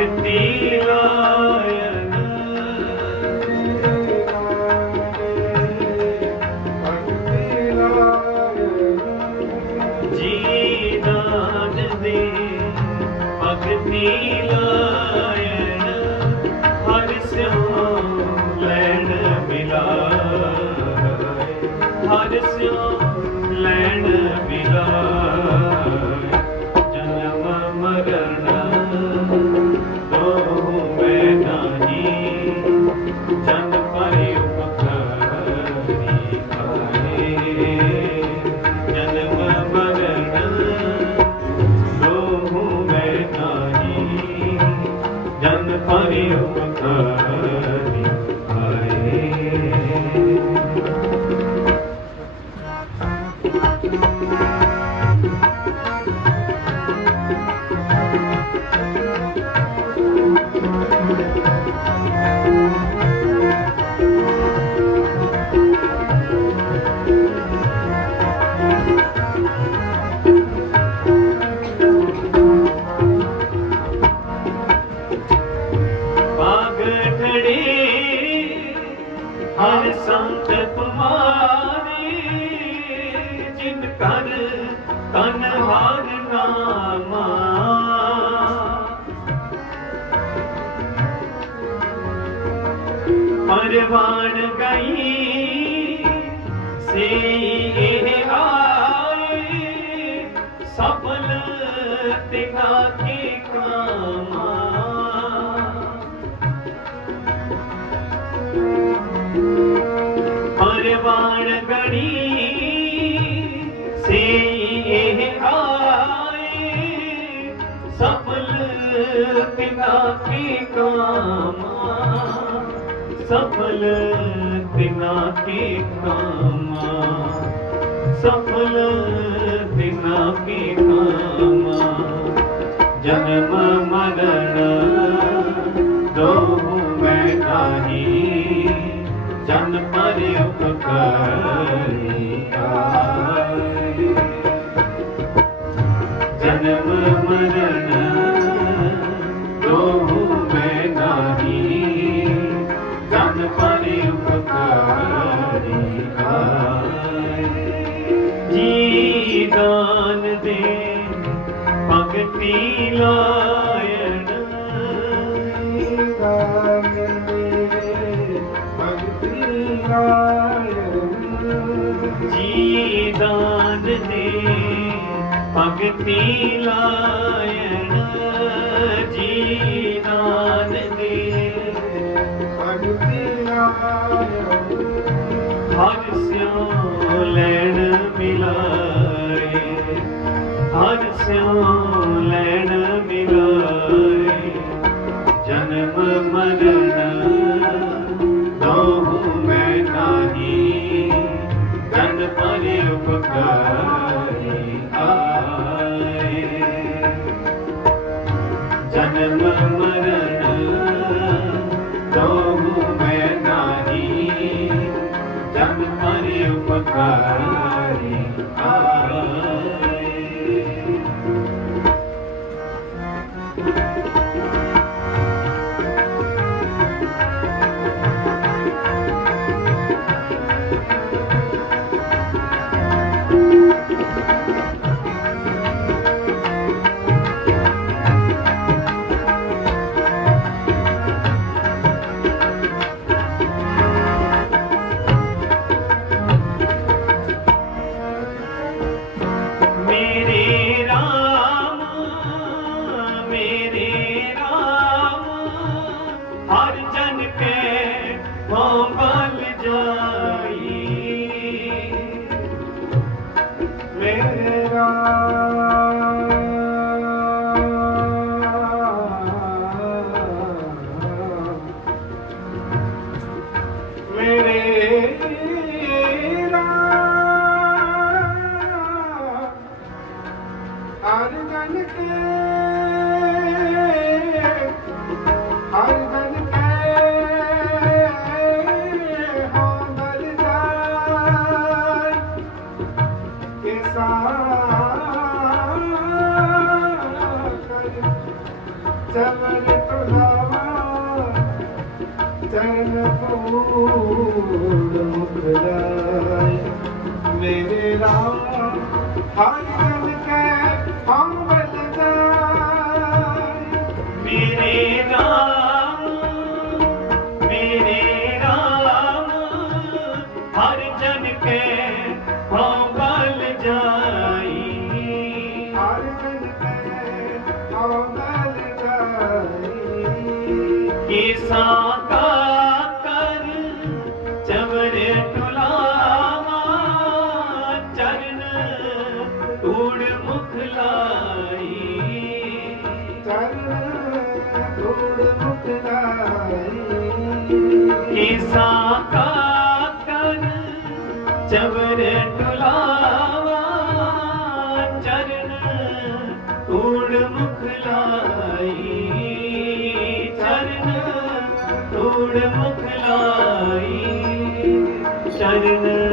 Agustino. भॻवान गणी आफला ठीका परवान गणी आ सफल का ठीका ਸਫਲ ਬਿਨਾ ਕੇ ਕਾਮਾ। ਸਫਲ ਬਿਨਾ ਕੇ ਕਾਮਾ। ਜਨਮ ਮਰਨ ਜੀ ਦਾਨ ਦੇ ਭਗਤੀ ਲਾਇਣ ਜੀ ਦੇ ਭਗਤੀ ਲਾਇਣ ਹਰ ਸਿਉ ਲੈਣ ਮਿਲਾਏ, ਹਰ ਸਿਉ sanka Hare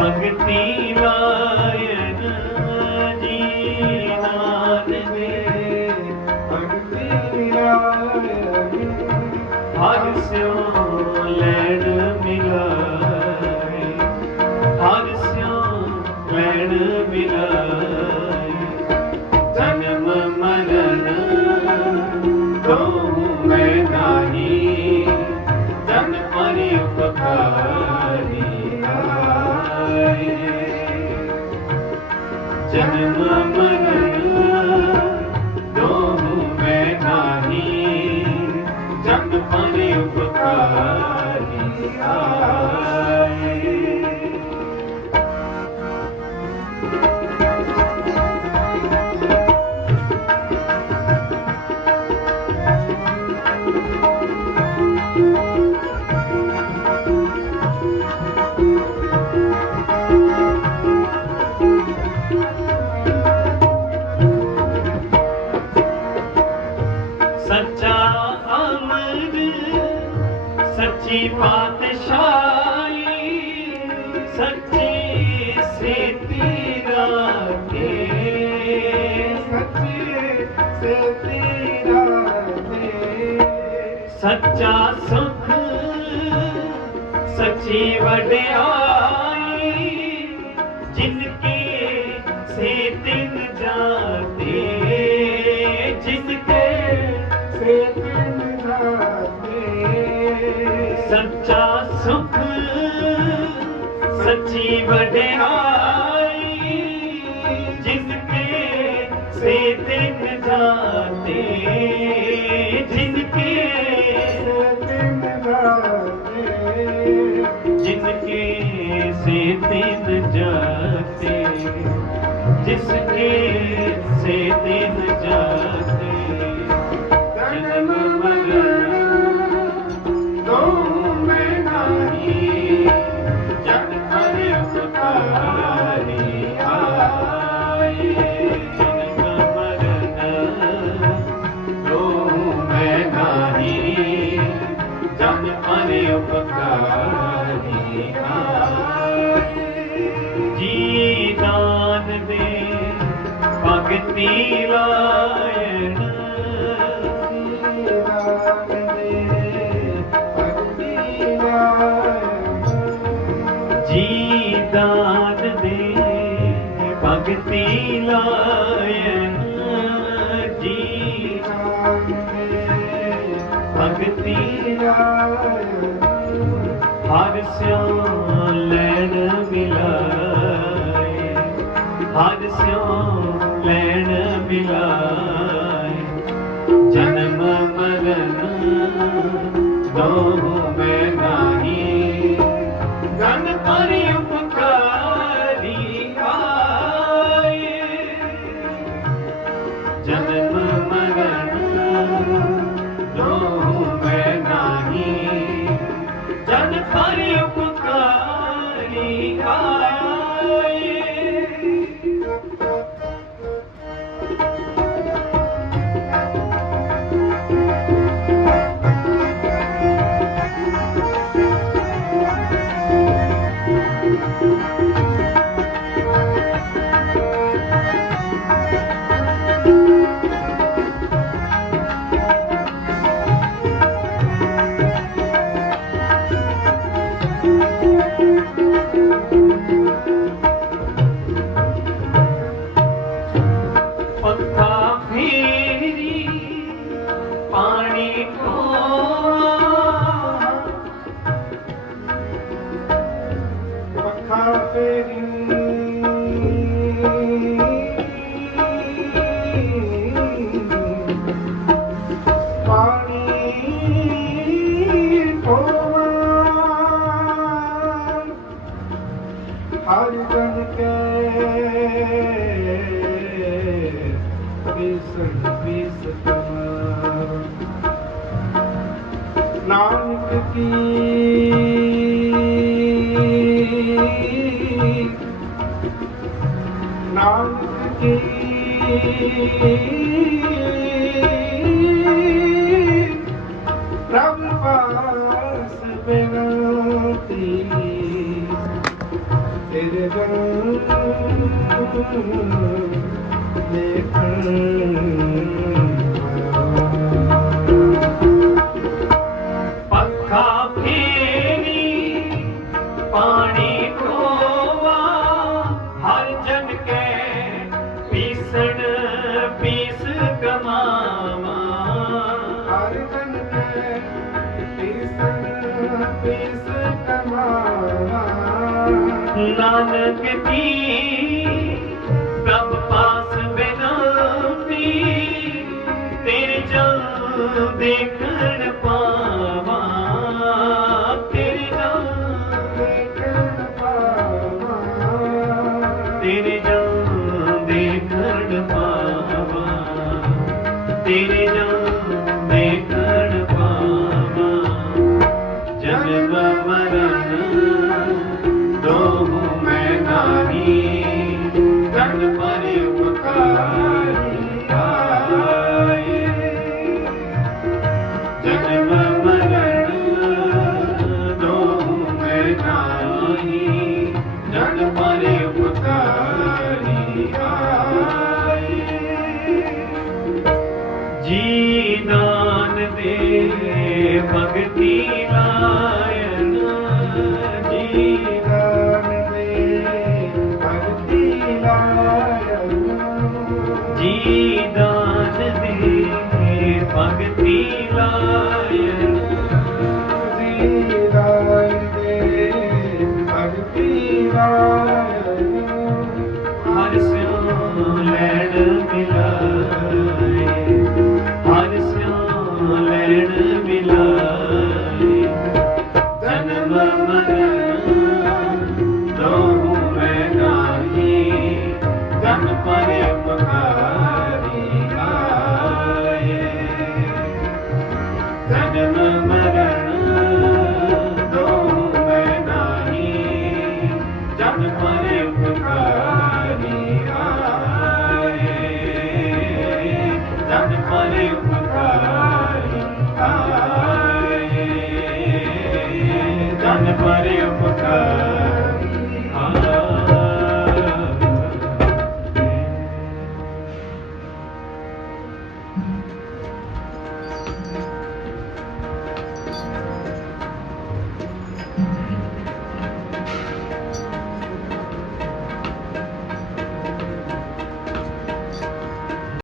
भक्ति canım ਸੱਚਾ ਸੁਖ, ਸੱਚੀ ਵਡਿਆਈ ਜਿਨ ਕੀ ਸੇ ਦਿਨ ਜਾਤੇ ਜਿਸ ਕੇ ਸੇ ਦਿਨ ਜਾਤੇ। ਸੱਚਾ ਸੁਖ, ਸੱਚੀ ਵਡਿਆਈ ਜਿਸ ਕੇ ਸੇ ਦਿਨ ਜਾਤੇ। तेरे से दिन जाते जन्म मरण दो मैं नहीं जग पर उपकारी आए उपकार ਭਗਤੀ ਜੀ ਭਗਤੀ ਲਾਏ ਪ੍ਰਭ ਪਾਸ ਬੇਨਤੀ ਤੇਰੇ ਬਿਨ ਦੇਖਣ